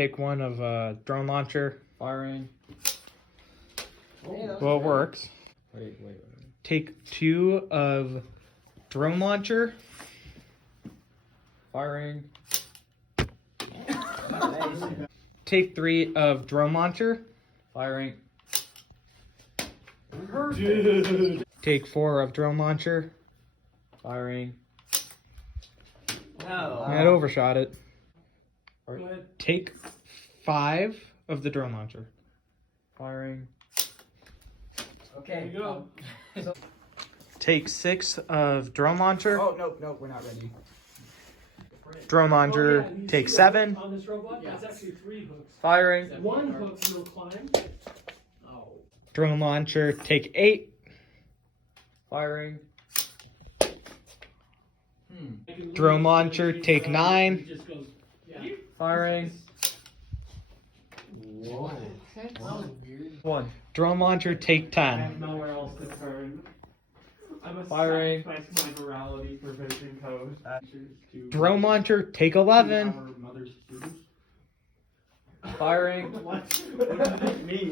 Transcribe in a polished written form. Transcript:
Take one of drone launcher. Firing. Well, it works. Wait. Take 2 of drone launcher. Firing. Take 3 of drone launcher. Firing. Dude. Take 4 of drone launcher. Firing. No. That overshot it. Go ahead. Take 5 of the drone launcher. Firing. There you go. Take 6 of drone launcher. Oh, nope, we're not ready. Drone launcher. Oh, yeah, you Take see 7. On this robot, Yeah. there's actually 3 hooks. Firing. 1 hook will climb. Oh. Drone launcher. Take 8. Firing. Drone launcher. Take 9. It just goes, yeah. Firing. Whoa. That was weird. 1. Drone launcher. Take I have 10. nowhere else to turn. I'm a Firing. sacrifice my morality for vision code. Drone launcher. Take 11. Our mother's students. Firing. What? What does this mean?